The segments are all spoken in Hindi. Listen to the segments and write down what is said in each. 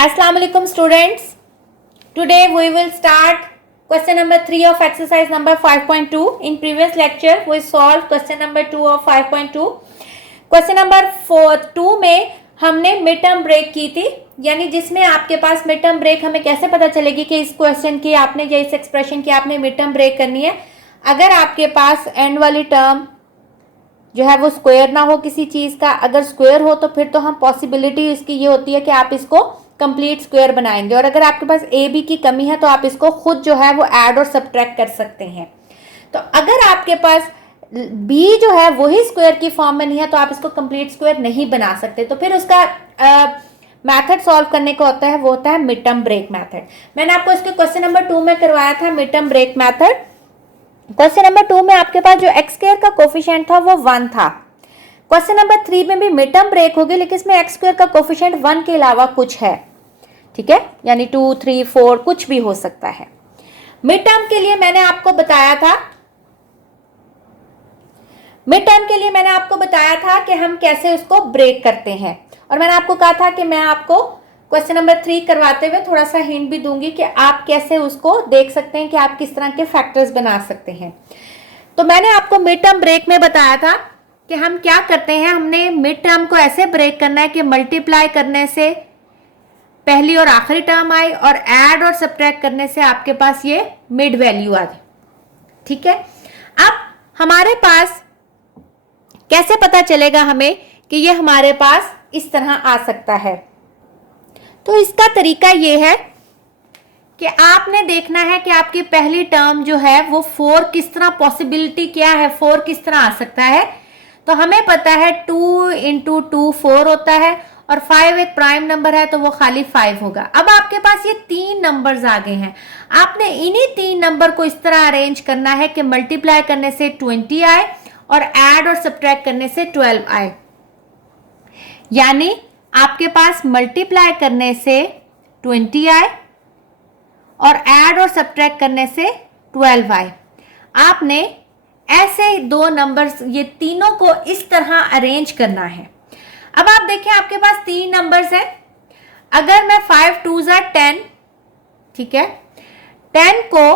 Assalamu alaikum students. Today we will start question number 3 of exercise number 5.2. In previous lecture we solved question number 2 of 5.2. Question number 2 में हमने मिड टर्म ब्रेक की थी, यानी जिसमें आपके पास मिड टर्म ब्रेक हमें कैसे पता चलेगी कि इस क्वेश्चन की आपने या इस एक्सप्रेशन की आपने मिड टर्म ब्रेक करनी है। अगर आपके पास एंड वाली टर्म जो है वो स्क्वायर ना हो किसी चीज का, अगर स्क्वायर हो तो फिर तो हम पॉसिबिलिटी इसकी ये होती है कि आप इसको कंप्लीट स्क्वायर बनाएंगे, और अगर आपके पास ए बी की कमी है तो आप इसको खुद जो है वो ऐड और सब्ट्रैक्ट कर सकते हैं। तो अगर आपके पास बी जो है वही स्क्वायर की फॉर्म में नहीं है तो आप इसको कंप्लीट स्क्वायर नहीं बना सकते। तो फिर उसका मेथड सॉल्व करने का होता है, वो होता है मिड टर्म ब्रेक मेथड। मैंने आपको इसके क्वेश्चन नंबर 2 में करवाया था mid term break method. Question number 2 में आपके पास जो एक्स स्क्वायर का कोफिशिएंट था वो 1 था। क्वेश्चन नंबर 3 में भी मिड टर्म ब्रेक होगी, लेकिन इसमें एक्स स्क्वायर का कोफिशिएंट 1 के अलावा कुछ है, ठीक है, यानी 2, 3, 4 कुछ भी हो सकता है। मिड टर्म के लिए मैंने आपको बताया था कि हम कैसे उसको ब्रेक करते हैं, और मैंने आपको कहा था कि मैं आपको क्वेश्चन नंबर 3 करवाते हुए थोड़ा सा हिंट भी दूंगी कि आप कैसे उसको देख सकते हैं कि आप किस तरह के फैक्टर्स बना सकते हैं। तो मैंने आपको मिड टर्म ब्रेक में बताया था कि हम क्या करते हैं, हमने मिड टर्म को ऐसे ब्रेक करना है कि मल्टीप्लाई करने से पहली और आखिरी टर्म आई और ऐड और सब्ट्रैक्ट करने से आपके पास ये मिड वैल्यू आ गई, ठीक है। अब हमारे पास कैसे पता चलेगा हमें कि ये हमारे पास इस तरह आ सकता है। तो इसका तरीका ये है कि आपने देखना है कि आपकी पहली टर्म जो है वो 4 किस तरह, पॉसिबिलिटी क्या है 4 किस तरह आ सकता है। तो हमें पता है 2 × 2 4 होता है, और 5 एक प्राइम नंबर है तो वो खाली 5 होगा। अब आपके पास ये 3 नंबर्स आ गए हैं, आपने इन्हीं 3 नंबर को इस तरह अरेंज करना है कि मल्टीप्लाई करने से 20 आए और ऐड और सब्ट्रैक्ट करने से 12 आए। यानी आपके पास मल्टीप्लाई करने से 20 आए और ऐड और सब्ट्रैक्ट करने से 12 आए। आपने ऐसे 2 नंबर्स, ये तीनों को इस तरह अरेंज करना है। अब आप देखें आपके पास 3 नंबर्स हैं। अगर मैं 5 2s are 10, ठीक है, 10 को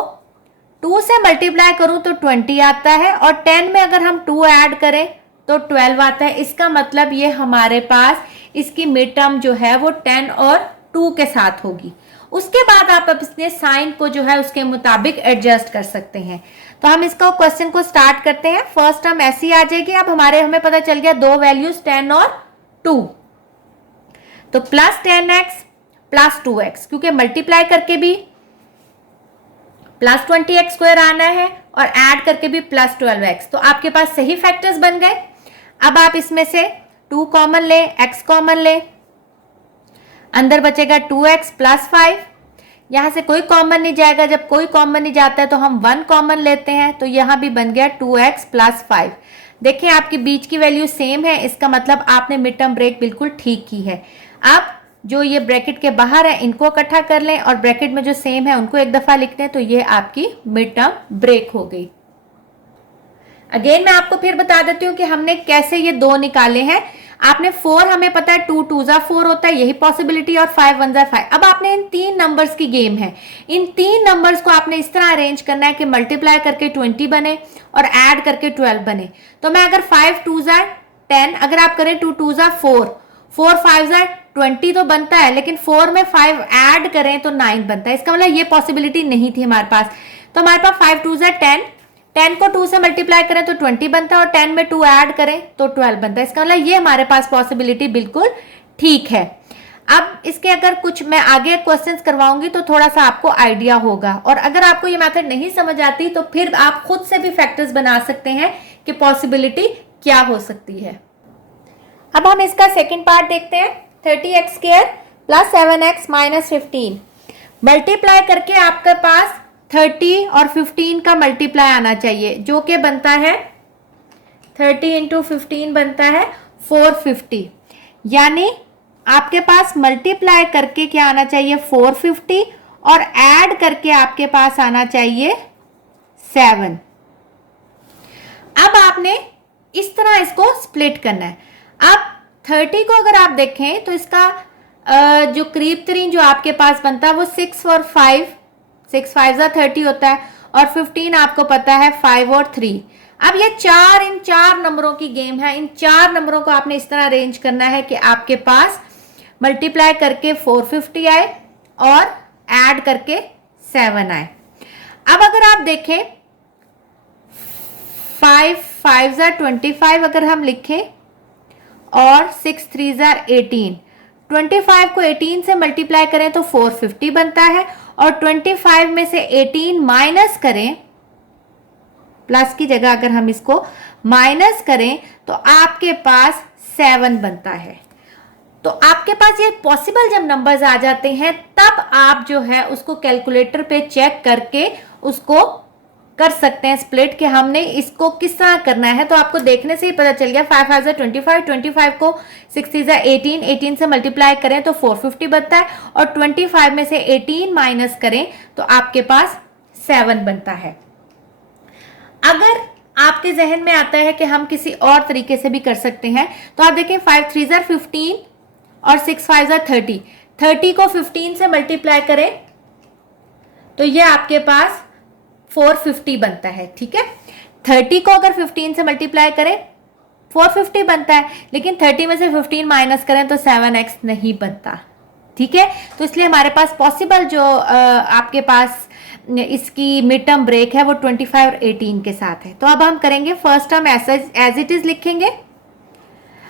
2 से मल्टीप्लाई करूं तो 20 आता है, और 10 में अगर हम 2 ऐड करें तो 12 आता है। इसका मतलब ये हमारे पास इसकी मिड टर्म जो है वो 10 और 2 के साथ होगी। उसके बाद आप अपने साइन को जो है उसके मुताबिक एडजस्ट कर सकते हैं। तो हम इसका क्वेश्चन को स्टार्ट करते हैं। फर्स्ट टर्म ऐसी आ जाएगी। अब हमें पता चल गया 2 वैल्यूज 10 और 2, तो प्लस 10x प्लस 2x, क्योंकि मल्टीप्लाई करके भी प्लस 20x स्क्वायर आना है और ऐड करके भी प्लस 12x। तो आपके पास सही फैक्टर्स बन गए। अब आप इसमें से 2 कॉमन लें, x कॉमन लें, अंदर बचेगा 2x प्लस 5। यहां से कोई कॉमन नहीं जाएगा, जब कोई कॉमन नहीं जाता है तो हम 1 कॉमन लेते हैं, तो यहां भी बन गया 2x प्लस 5। देखिए आपकी बीच की वैल्यू सेम है, इसका मतलब आपने मिड टर्म ब्रेक बिल्कुल ठीक की है। अब जो ये ब्रैकेट के बाहर है इनको इकट्ठा कर लें और ब्रैकेट में जो सेम है उनको एक दफा लिख दें, तो ये आपकी मिड टर्म ब्रेक हो गई। अगेन मैं आपको फिर बता देती हूँ कि हमने कैसे ये 2 निकाले हैं। आपने 4, हमें पता है 2 2s are 4 होता है, यही पॉसिबिलिटी, और 5 1s are 5। अब आपने इन 3 नंबर्स की गेम है, इन 3 नंबर्स को आपने इस तरह अरेंज करना है कि मल्टीप्लाई करके 20 बने और ऐड करके 12 बने। तो मैं अगर 5 2s are 10, अगर आप करें 2 2s are 4, 4 5s are 20 तो बनता है, लेकिन 4 में 5 ऐड करें तो 9 बनता है। इसका मतलब ये पॉसिबिलिटी नहीं थी हमारे पास। तो हमारे पास 5 2s are 10, 10 को 2 से मल्टीप्लाई करें तो 20 बनता है, और 10 में 2 ऐड करें तो 12 बनता है। इसका मतलब ये हमारे पास पॉसिबिलिटी बिल्कुल ठीक है। अब इसके अगर कुछ मैं आगे क्वेश्चंस करवाऊंगी तो थोड़ा सा आपको आइडिया होगा, और अगर आपको ये मेथड नहीं समझ आती तो फिर आप खुद से भी फैक्टर्स बना सकते हैं कि पॉसिबिलिटी क्या हो सकती है। अब हम इसका सेकेंड पार्ट देखते हैं। 30x square plus 7x minus 15 multiply करके आपके पास 30 और 15 का मल्टीप्लाई आना चाहिए, जो कि बनता है 30 × 15 बनता है 450। यानी आपके पास मल्टीप्लाई करके क्या आना चाहिए 450, और ऐड करके आपके पास आना चाहिए 7। अब आपने इस तरह इसको स्प्लिट करना है। अब 30 को अगर आप देखें तो इसका जो करीब तरीन जो आपके पास बनता है वो 6 और 5, 6 5 30 होता है, और 15 आपको पता है 5 और 3। अब ये इन चार नंबरों की गेम है। इन चार नंबरों को आपने इस तरह अरेंज करना है कि आपके पास मल्टीप्लाई करके 450 आए और ऐड करके 7 आए। अब अगर आप देखें 5 5 25 अगर हम लिखें और 6 3 18, 25 को 18 से मल्टीप्लाई करें तो 450 बनता है, और 25 में से 18 माइनस करें, प्लस की जगह अगर हम इसको माइनस करें तो आपके पास 7 बनता है। तो आपके पास ये पॉसिबल जब नंबर्स आ जाते हैं तब आप जो है उसको कैलकुलेटर पे चेक करके उसको कर सकते हैं स्प्लिट, कि हमने इसको किस तरह करना है। तो आपको देखने से ही पता चल गया 5 5 25, 25 को 6 3 18, 18 से मल्टीप्लाई करें तो 450 बनता है, और 25 में से 18 माइनस करें तो आपके पास 7 बनता है। अगर आपके जहन में आता है कि हम किसी और तरीके से भी कर सकते हैं तो आप देखें 5 3 15 और 6 5 30, 30 को 15 से मल्टीप्लाई करें तो ये आपके पास 450 बनता है। ठीक है, 30 को अगर 15 से मल्टीप्लाई करें 450 बनता है, लेकिन 30 में से 15 माइनस करें तो 7x नहीं बनता। ठीक है, तो इसलिए हमारे पास पॉसिबल जो आपके पास इसकी मिड टर्म ब्रेक है वो 25 और 18 के साथ है। तो अब हम करेंगे first term as it is लिखेंगे।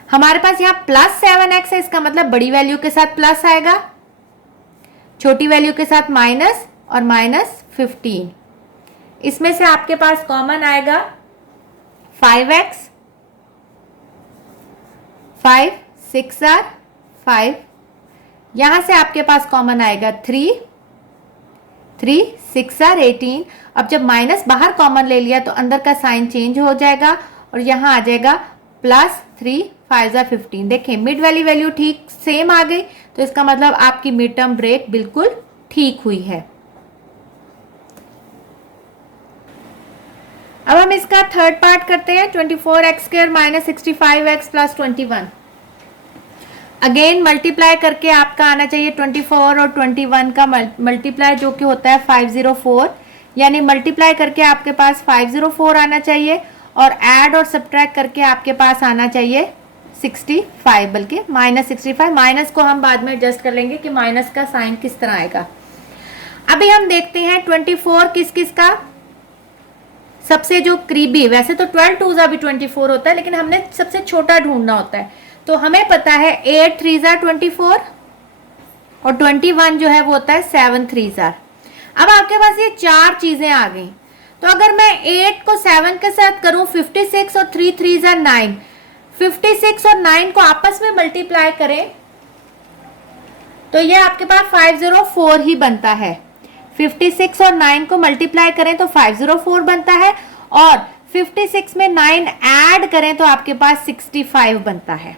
हमारे पास यहाँ प्लस 7x है, इसका मतलब बड़ी वैल्यू के साथ प्लस आएगा, छोटी वैल्यू के साथ माइनस, और माइनस 15। इसमें से आपके पास कॉमन आएगा 5x, 5 6 5, यहां से आपके पास कॉमन आएगा 3 6 18। अब जब माइनस बाहर कॉमन ले लिया तो अंदर का साइन चेंज हो जाएगा और यहां आ जाएगा प्लस 3 5 15। देखिए मिड वाली वैल्यू ठीक सेम आ गई, तो इसका मतलब आपकी मिड टर्म ब्रेक बिल्कुल ठीक हुई है। अब हम इसका थर्ड पार्ट करते हैं, 24x² minus 65x plus 21। Again multiply करके आपका आना चाहिए 24 और 21 का मल्टीप्लाई जो कि होता है 504, यानी मल्टीप्लाई करके आपके पास 504 आना चाहिए और ऐड और सब्ट्रैक्ट करके आपके पास आना चाहिए 65, बल्कि माइनस 65। माइनस को हम बाद में एडजस्ट कर लेंगे कि माइनस का साइन किस तरह आएगा। अभी हम देखते हैं 24 किस किस का सबसे जो करीबी, वैसे तो 12 2 भी 24 होता है, लेकिन हमने सबसे छोटा ढूंढना होता है। तो हमें पता है 8 3 24 और 21 जो है वो होता है 7 3। अब आपके पास ये चार चीजें आ गई, तो अगर मैं 8 को 7 के साथ करूं 56 और 3 3 9, 56 और 9 को आपस में मल्टीप्लाई करें तो ये आपके पास 504 ही बनता है। 56 और 9 को मल्टीप्लाई करें तो 504 बनता है, और 56 में 9 ऐड करें तो आपके पास 65 बनता है।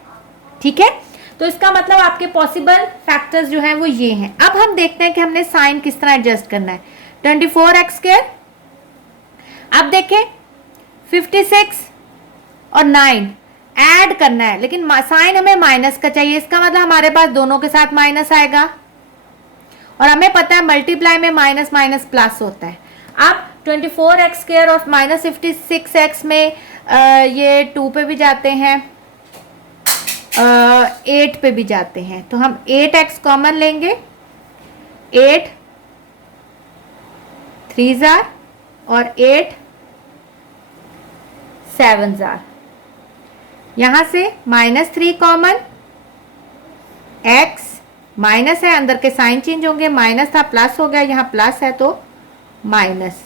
ठीक है, तो इसका मतलब आपके पॉसिबल फैक्टर्स जो हैं वो ये हैं। अब हम देखते हैं कि हमने साइन किस तरह एडजस्ट करना है। 24x², अब देखें 56 और 9 ऐड करना है, लेकिन साइन हमें माइनस का चाहिए, इसका मतलब हमारे पास दोनों के साथ माइनस आएगा, और हमें पता है मल्टीप्लाई में माइनस माइनस प्लस होता है। अब 24x² और माइनस 56x में ये 2 पे भी जाते हैं, 8 पे भी जाते हैं, तो हम 8x कॉमन लेंगे, 8 3 और 8 7। यहां से -3 कॉमन, x माइनस है, अंदर के साइन चेंज होंगे, माइनस था प्लस हो गया, यहां प्लस है तो माइनस।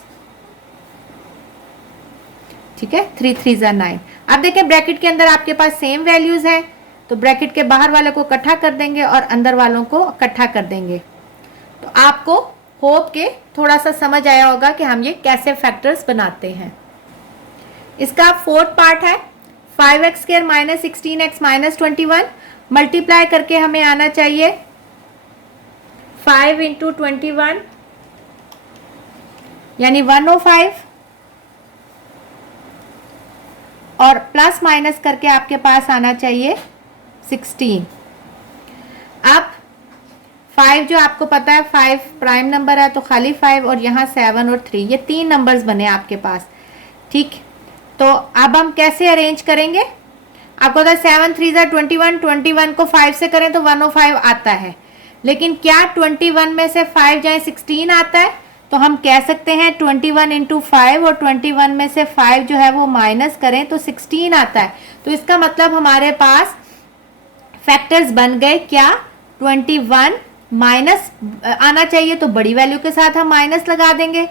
ठीक है, 3 3 9। अब देखें ब्रैकेट के अंदर आपके पास सेम वैल्यूज हैं, तो ब्रैकेट के बाहर वाले को इकट्ठा कर देंगे और अंदर वालों को इकट्ठा कर देंगे। तो आपको होप के थोड़ा सा समझ आया होगा कि हम ये कैसे फैक्टर्स बनाते हैं। इसका फोर्थ पार्ट है 5x² minus 16x minus 21। Multiply करके हमें आना चाहिए 5 × 21 यानी 105, और प्लस माइनस करके आपके पास आना चाहिए 16। अब 5 जो आपको पता है 5 प्राइम नंबर है, तो खाली 5 और यहाँ 7 और 3, ये 3 नंबर्स बने आपके पास। ठीक, तो अब हम कैसे अरेंज करेंगे? आपको पता है 7 3 21, 21 को 5 से करें तो 105 आता है, लेकिन क्या 21 में से 5 जाए 16 आता है? तो हम कह सकते हैं 21 इंटू 5, और 21 में से 5 जो है वो माइनस करें तो 16 आता है। तो इसका मतलब हमारे पास फैक्टर्स बन गए क्या? 21 माइनस आना चाहिए, तो बड़ी वैल्यू के साथ हम माइनस लगा देंगे,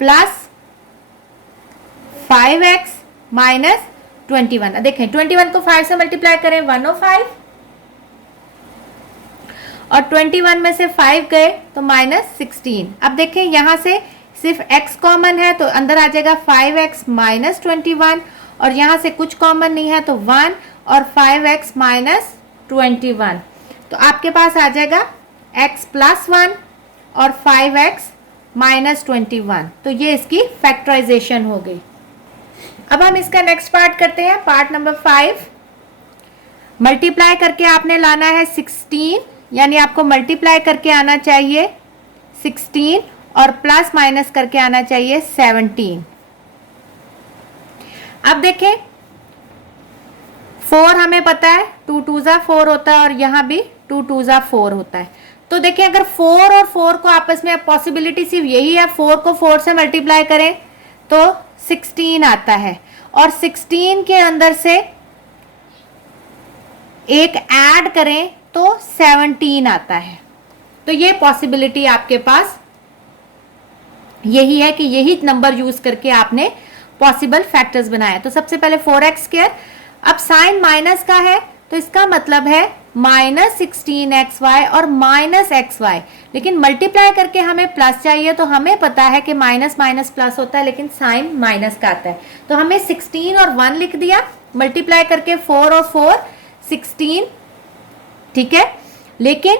प्लस 5x माइनस 21। देखें 21 को 5 से मल्टीप्लाई करें 105, और 21 में से 5 गए तो माइनस 16। अब देखें यहाँ से सिर्फ x कॉमन है तो अंदर आ जाएगा 5x माइनस 21, और यहाँ से कुछ कॉमन नहीं है तो 1 और 5x माइनस 21, तो आपके पास आ जाएगा x प्लस 1 और 5x माइनस 21। तो ये इसकी फैक्टराइजेशन हो गई। अब हम इसका नेक्स्ट पार्ट करते हैं, पार्ट नंबर 5। मल्टीप्लाई करके आपने लाना है 16, यानी आपको मल्टीप्लाई करके आना चाहिए 16 और प्लस माइनस करके आना चाहिए 17। अब देखें 4 हमें पता है 2 2 जा 4 होता है, और यहाँ भी 2 2 जा 4 होता है। तो देखें अगर 4 और 4 को आपस में, पॉसिबिलिटी सिर्फ यही है, 4 को 4 से मल्टीप्लाई करें तो 16 आता है, और 16 के अंदर से एक ऐड करें तो 17 आता है। तो ये पॉसिबिलिटी आपके पास यही है कि यही नंबर यूज करके आपने पॉसिबल फैक्टर्स बनाया। तो सबसे पहले 4x², अब साइन माइनस का है तो इसका मतलब है माइनस 16xy और माइनस xy, लेकिन मल्टीप्लाई करके हमें प्लस चाहिए, तो हमें पता है कि माइनस माइनस प्लस होता है, लेकिन साइन माइनस का आता है। तो हमें 16 और 1 लिख दिया, मल्टीप्लाई करके 4 और 4 16, ठीक है। लेकिन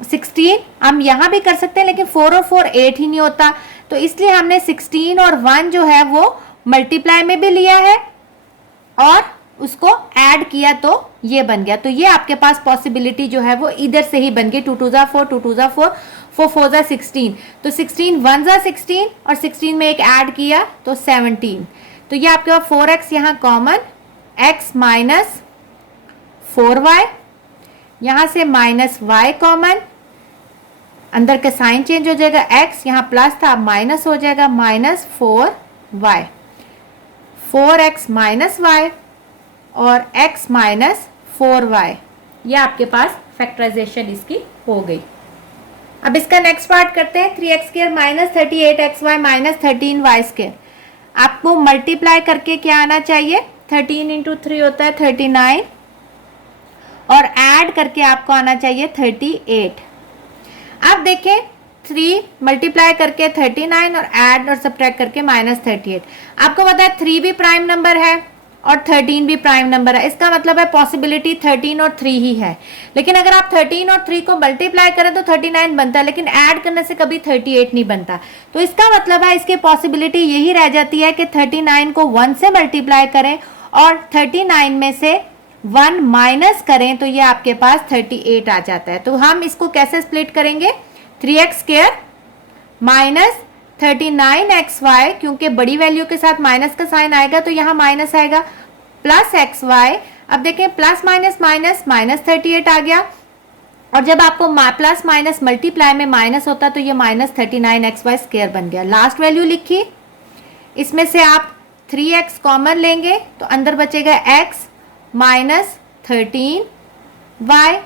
16 हम यहाँ भी कर सकते हैं, लेकिन 4 और 4 8 ही नहीं होता, तो इसलिए हमने 16 और 1 जो है वो मल्टीप्लाई में भी लिया है और उसको ऐड किया तो ये बन गया। तो ये आपके पास पॉसिबिलिटी जो है वो इधर से ही बन गई, 2 2 जा 4, 2 2 जा 4, 4 4 जा 16, तो 16 1 जा 16 और 16 में एक ऐड किया तो 17। तो ये आपके पास 4x यहाँ कॉमन, x माइनस 4y, यहाँ से माइनस y कॉमन, अंदर का साइन चेंज हो जाएगा, x यहाँ प्लस था माइनस हो जाएगा, minus 4y, 4x minus y और x माइनस 4y। ये आपके पास फैक्टराइजेशन इसकी हो गई। अब इसका नेक्स्ट पार्ट करते हैं, 3x² minus 38xy minus 13y²। आपको मल्टीप्लाई करके क्या आना चाहिए? 13 इंटू 3 होता है 39, और ऐड करके आपको आना चाहिए 38। अब देखें 3 मल्टीप्लाई करके 39 और ऐड और सब्ट्रैक्ट करके माइनस 38। आपको पता है 3 भी प्राइम नंबर है और 13 भी प्राइम नंबर है, इसका मतलब है पॉसिबिलिटी 13 और 3 ही है। लेकिन अगर आप 13 और 3 को मल्टीप्लाई करें तो 39 बनता है, लेकिन ऐड करने से कभी 38 नहीं बनता। तो इसका मतलब है इसकी पॉसिबिलिटी यही रह जाती है कि 39 को 1 से मल्टीप्लाई करें और 39 में से 1 माइनस करें तो ये आपके पास 38 आ जाता है। तो हम इसको कैसे स्प्लिट करेंगे? 3x² माइनस 39xy, क्योंकि बड़ी वैल्यू के साथ माइनस का साइन आएगा तो यहाँ माइनस आएगा, प्लस xy। अब देखें प्लस माइनस माइनस माइनस 38 आ गया, और जब आपको प्लस माइनस मल्टीप्लाई में माइनस होता तो ये माइनस 39xy² बन गया। लास्ट वैल्यू लिखी, इसमें से आप 3x कॉमन लेंगे तो अंदर बचेगा x माइनस 13y,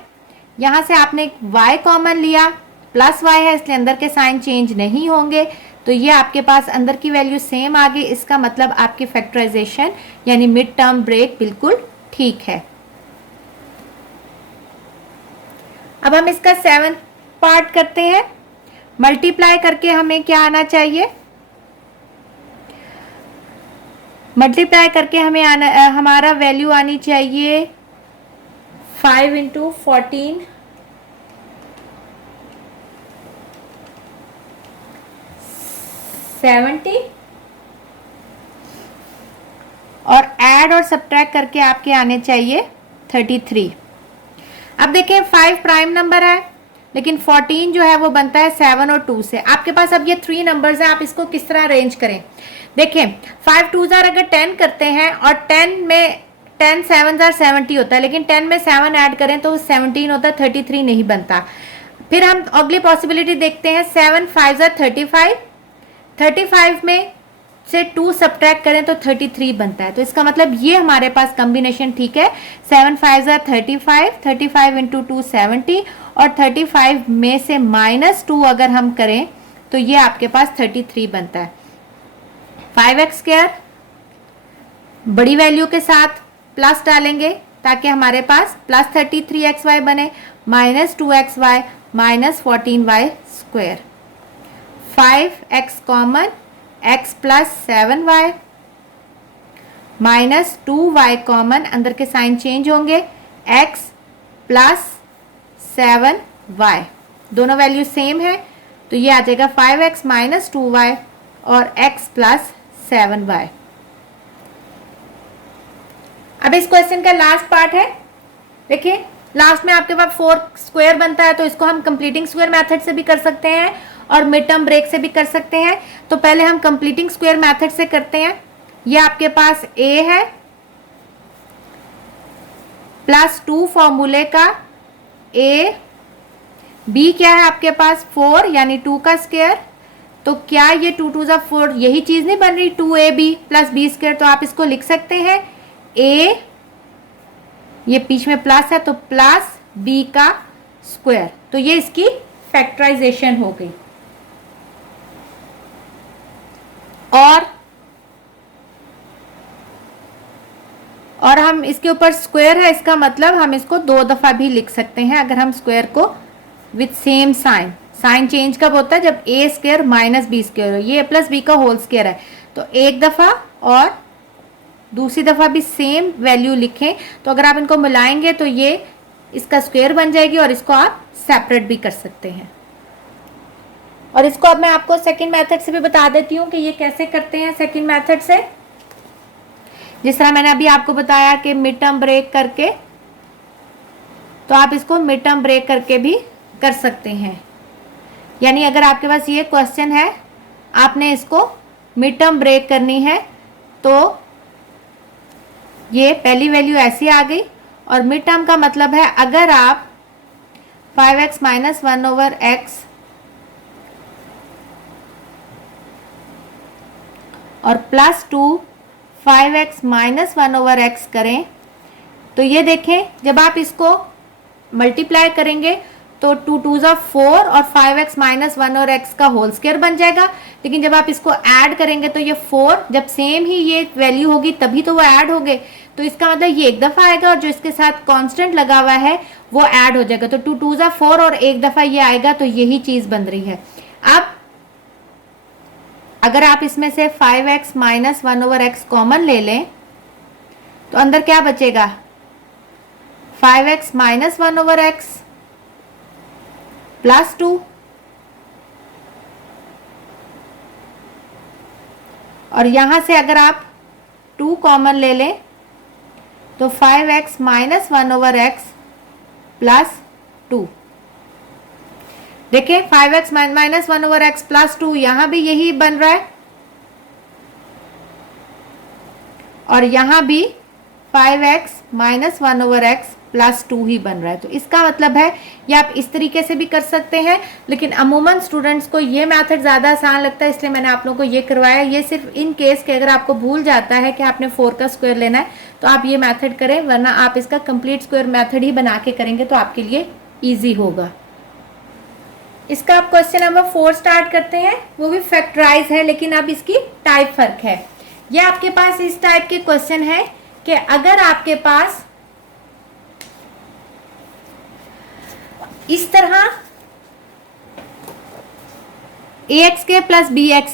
यहाँ से आपने y कॉमन लिया, प्लस y है इसलिए अंदर के साइन चेंज नहीं होंगे, तो ये आपके पास अंदर की वैल्यू सेम आ गई। इसका मतलब आपकी फैक्टराइजेशन यानी मिड टर्म ब्रेक बिल्कुल ठीक है। अब हम इसका 7th पार्ट करते हैं। मल्टीप्लाई करके हमें क्या आना चाहिए? मल्टीप्लाई करके हमें हमारा वैल्यू आनी चाहिए 5 इंटू 14 70, और ऐड और सब्ट्रैक्ट करके आपके आने चाहिए 33। अब देखें 5 प्राइम नंबर है लेकिन 14 जो है वो बनता है 7 और 2 से। आपके पास अब ये 3 नंबर्स हैं, आप इसको किस तरह अरेंज करें। देखिए 5 2 अगर 10 करते हैं और 10 में 10 7 70 होता है, लेकिन 10 में 7 ऐड करें तो 17 होता है, 33 नहीं बनता। फिर हम अगली पॉसिबिलिटी देखते हैं, 7 5 35, 35 में से 2 सब्ट्रैक्ट करें तो 33 बनता है। तो इसका मतलब ये हमारे पास कॉम्बिनेशन ठीक है। 7 5 35, 35 इंटू 2 70 और 35 में से -2 अगर हम करें तो ये आपके पास 33 बनता है। 5x स्क्वायर बड़ी वैल्यू के साथ प्लस डालेंगे ताकि हमारे पास प्लस 33xy बने, -2xy -14y square. 5x common, x plus 7y -2y common, अंदर के साइन चेंज होंगे, x प्लस 7y, दोनों वैल्यू सेम है तो ये आ जाएगा 5x -2y और x प्लस 7y। अब इस क्वेश्चन का लास्ट पार्ट है। देखिए लास्ट में आपके पास 4 स्क्वायर बनता है, तो इसको हम कंप्लीटिंग स्क्वायर मेथड से भी कर सकते हैं और मिड टर्म ब्रेक से भी कर सकते हैं। तो पहले हम कंप्लीटिंग स्क्वायर मेथड से करते हैं। ये आपके पास a है +2 फॉर्मूले का a, b क्या है आपके पास 4 यानी 2 का स्क्वायर। तो क्या ये 2 2 4 यही चीज नहीं बन रही, 2ab प्लस b स्क्वायर। तो आप इसको लिख सकते हैं a, ये बीच में प्लस है तो प्लस b का स्क्वायर। तो ये इसकी फैक्टराइजेशन हो गई। और हम इसके ऊपर स्क्वायर है, इसका मतलब हम इसको 2 दफा भी लिख सकते हैं अगर हम स्क्वायर को विथ सेम साइन चेंज कब होता है, जब a square minus b square हो। ये a प्लस b का होल स्क्वायर है, तो एक दफा और दूसरी दफा भी सेम वैल्यू लिखें। तो अगर आप इनको मिलाएंगे तो ये इसका स्क्वायर बन जाएगी और इसको आप सेपरेट भी कर सकते हैं। और इसको अब मैं आपको सेकंड मेथड से भी बता देती हूँ कि ये कैसे करते हैं। सेकंड मेथड से जिस तरह मैंने अभी आपको बताया कि मिड टर्म ब्रेक करके, तो आप इसको मिड टर्म ब्रेक करके भी कर सकते हैं। यानी अगर आपके पास ये क्वेश्चन है, आपने इसको मिड टर्म ब्रेक करनी है, तो ये पहली वैल्यू ऐसी आ गई। और मिड टर्म का मतलब है अगर आप 5x - 1/x और +2 5x - 1/x करें, तो ये देखें जब आप इसको मल्टीप्लाई करेंगे तो 2 2 4 और 5x - 1/x का होल स्क्वायर बन जाएगा। लेकिन जब आप इसको ऐड करेंगे तो ये 4 जब सेम ही ये वैल्यू होगी तभी तो वो ऐड हो गए। तो इसका मतलब ये एक दफा आएगा और जो इसके साथ कांस्टेंट लगा हुआ है वो ऐड हो जाएगा। तो 2 2 4 और एक दफा ये आएगा, तो यही चीज बन रही है। अब अगर आप इसमें से 5x - 1/x कॉमन ले लें तो अंदर क्या बचेगा, 5x - 1/x +2 और यहां से अगर आप 2 कॉमन ले लें तो 5x - 1/x +2। देखिए 5x - 1/x +2 यहां भी यही बन रहा है और यहां भी 5x - 1/x +2 ही बन रहा है। तो इसका मतलब है ये आप इस तरीके से भी कर सकते हैं, लेकिन अमूमन स्टूडेंट्स को ये मेथड ज़्यादा आसान लगता है, इसलिए मैंने आप लोगों को ये करवाया। ये सिर्फ इन केस के अगर आपको भूल जाता है कि आपने 4 का स्क्वायर लेना है तो आप ये मेथड करें, वरना आप इसका कंप्लीट स्क्वायर मेथड ही बना के करेंगे तो आपके लिए ईजी होगा। इसका आप क्वेश्चन नंबर 4 स्टार्ट करते हैं। वो भी फैक्टराइज है, लेकिन अब इसकी टाइप फर्क है। ये आपके पास इस टाइप के क्वेश्चन है कि अगर आपके पास इस तरह ax² + bx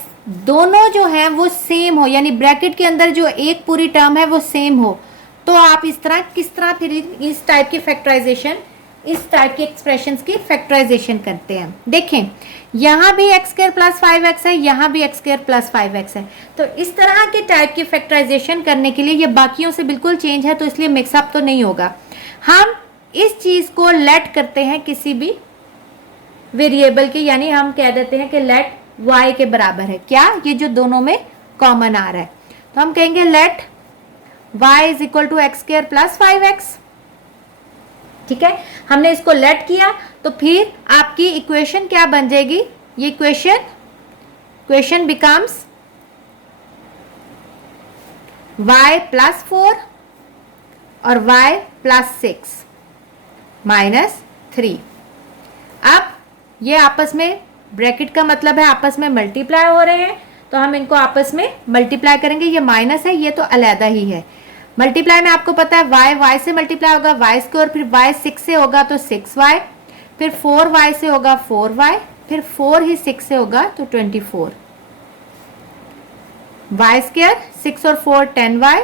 दोनों जो है वो सेम हो, यानी ब्रैकेट के अंदर जो एक पूरी टर्म है वो सेम हो, तो आप इस तरह किस तरह फिर इस टाइप की फैक्टराइजेशन, इस टाइप की एक्सप्रेशंस की फैक्टराइजेशन करते हैं। देखें यहाँ भी x² + 5x है, यहाँ भी x² + 5x है। तो इस तरह के टाइप की फैक्टराइजेशन करने के लिए ये बाकियों से बिल्कुल चेंज है, तो इसलिए मिक्सअप तो नहीं होगा। हम इस चीज को लेट करते हैं किसी भी वेरिएबल के, यानी हम कह देते हैं कि लेट y के बराबर है क्या, ये जो दोनों में कॉमन आ रहा है, तो हम कहेंगे let y is equal to x square plus 5x। ठीक है, हमने इसको लेट किया तो फिर आपकी इक्वेशन क्या बन जाएगी, ये इक्वेशन बिकम्स y प्लस 4 और y प्लस 6 माइनस 3। अब ये आपस में, ब्रैकेट का मतलब है आपस में मल्टीप्लाई हो रहे हैं, तो हम इनको आपस में मल्टीप्लाई करेंगे। ये माइनस है, ये तो अलहदा ही है। मल्टीप्लाई में आपको पता है y से मल्टीप्लाई होगा y स्क्वायर, फिर y 6 से होगा तो 6y, फिर 4y से होगा 4y, फिर 4 ही 6 से होगा तो 24। y स्क्वायर 6 और 4 10y,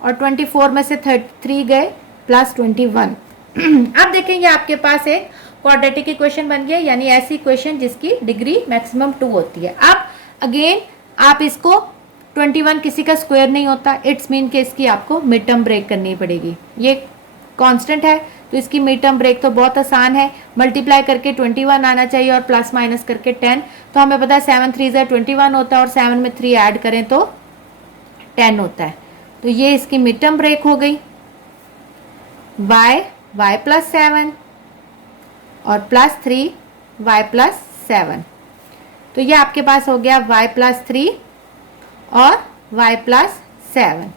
और 24 में से 3 गए प्लस 21। अब देखेंगे आपके पास एक क्वाड्रेटिक इक्वेशन बन गया, यानी ऐसी इक्वेशन जिसकी डिग्री मैक्सिमम 2 होती है। अब अगेन आप इसको 21 किसी का स्क्वायर नहीं होता, इट्स मीन कि इसकी आपको मिड टर्म ब्रेक करनी पड़ेगी। ये कांस्टेंट है तो इसकी मिड टर्म ब्रेक तो बहुत आसान है, मल्टीप्लाई करके 21 आना चाहिए और प्लस माइनस करके 10। तो हमें पता है 7 3 21 होता है और 7 में 3 ऐड करें तो 10 होता है। तो ये इसकी मिड टर्म ब्रेक हो गई, y प्लस 7 और प्लस 3 y प्लस 7। तो ये आपके पास हो गया y प्लस 3 और y प्लस 7।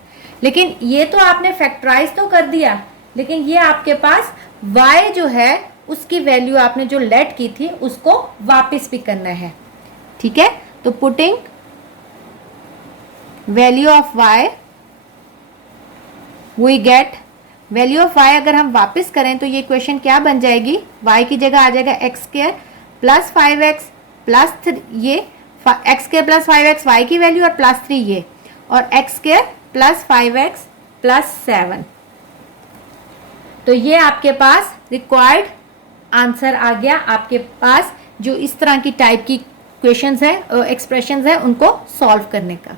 लेकिन ये तो आपने फैक्टराइज तो कर दिया, लेकिन ये आपके पास y जो है उसकी वैल्यू आपने जो लेट की थी उसको वापस भी करना है। ठीक है, तो putting value of y we get value of y, अगर हम वापस करें तो ये इक्वेशन क्या बन जाएगी, y की जगह आ जाएगा x square plus 5x plus 3, ये x square plus 5x y की वैल्यू और प्लस 3 ये, और x square plus 5x plus 7। तो ये आपके पास रिक्वायर्ड आंसर आ गया आपके पास, जो इस तरह की टाइप की क्वेश्चंस है, एक्सप्रेशंस है, उनको सॉल्व करने का।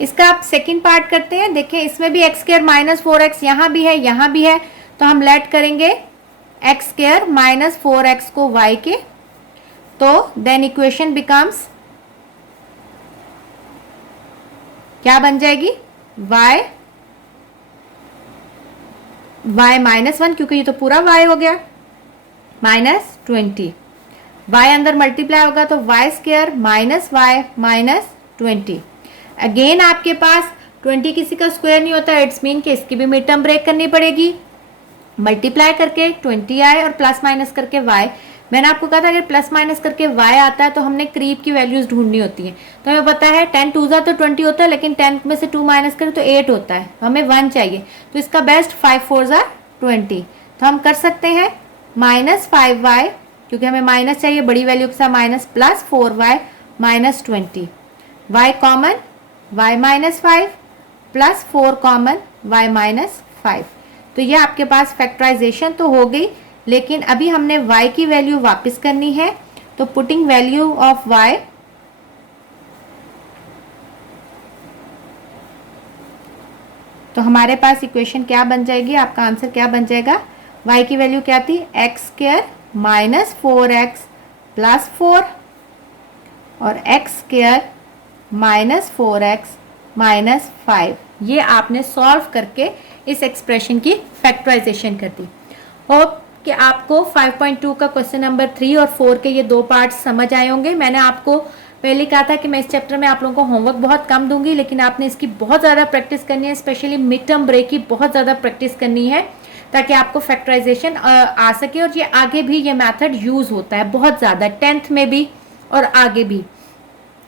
इसका आप सेकंड पार्ट करते हैं। देखिए इसमें भी एक्स स्क्वायर माइनस 4x यहाँ भी है, यहाँ भी है, तो हम लेट करेंगे एक्स स्क्वायर माइनस 4x को y के, तो देन इक्वेशन बिकम्स क्या बन जाएगी, y माइनस 1, क्योंकि ये तो पूरा y हो गया, माइनस 20, y अंदर मल्टीप्लाई होगा तो y square minus y minus 20। Again आपके पास 20 किसी का स्क्वायर नहीं होता, इट्स मीन कि इसकी भी मिड टर्म ब्रेक करनी पड़ेगी, मल्टीप्लाई करके 20 आए और प्लस माइनस करके y। मैंने आपको कहा था अगर प्लस माइनस करके y आता है तो हमने करीब की वैल्यूज ढूंढनी होती हैं। तो हमें पता है 10 2 तो 20 होता है, लेकिन 10 में से 2 माइनस करें तो 8 होता है, हमें 1 चाहिए, तो इसका बेस्ट 5 4 20। तो हम कर सकते हैं माइनस 5y, क्योंकि हमें माइनस चाहिए बड़ी वैल्यू के साथ, minus plus 4y minus 20, y common y minus 5 plus 4 common y minus 5। तो ये आपके पास फैक्टराइजेशन तो हो गई, लेकिन अभी हमने y की वैल्यू वापस करनी है। तो पुटिंग वैल्यू ऑफ y, तो हमारे पास इक्वेशन क्या बन जाएगी, आपका आंसर क्या बन जाएगा, y की वैल्यू क्या थी, x square minus 4x plus 4 और x square minus 4x minus 5। ये आपने सॉल्व करके इस एक्सप्रेशन की फैक्टराइजेशन कर दी। होप कि आपको 5.2 का क्वेश्चन नंबर 3 और 4 के ये 2 पार्ट समझ आए होंगे। मैंने आपको पहले कहा था कि मैं इस चैप्टर में आप लोगों को होमवर्क बहुत कम दूंगी, लेकिन आपने इसकी बहुत ज़्यादा प्रैक्टिस करनी है, स्पेशली मिड टर्म ब्रेक की बहुत ज़्यादा प्रैक्टिस करनी है, ताकि आपको फैक्टराइजेशन आ सके। और ये आगे भी ये मेथड यूज़ होता है बहुत ज़्यादा, 10th में भी और आगे भी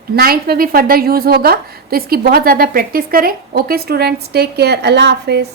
9th में भी फर्दर यूज़ होगा, तो इसकी बहुत ज़्यादा प्रैक्टिस करें। ओके स्टूडेंट्स, टेक केयर, अल्लाह हाफिज़।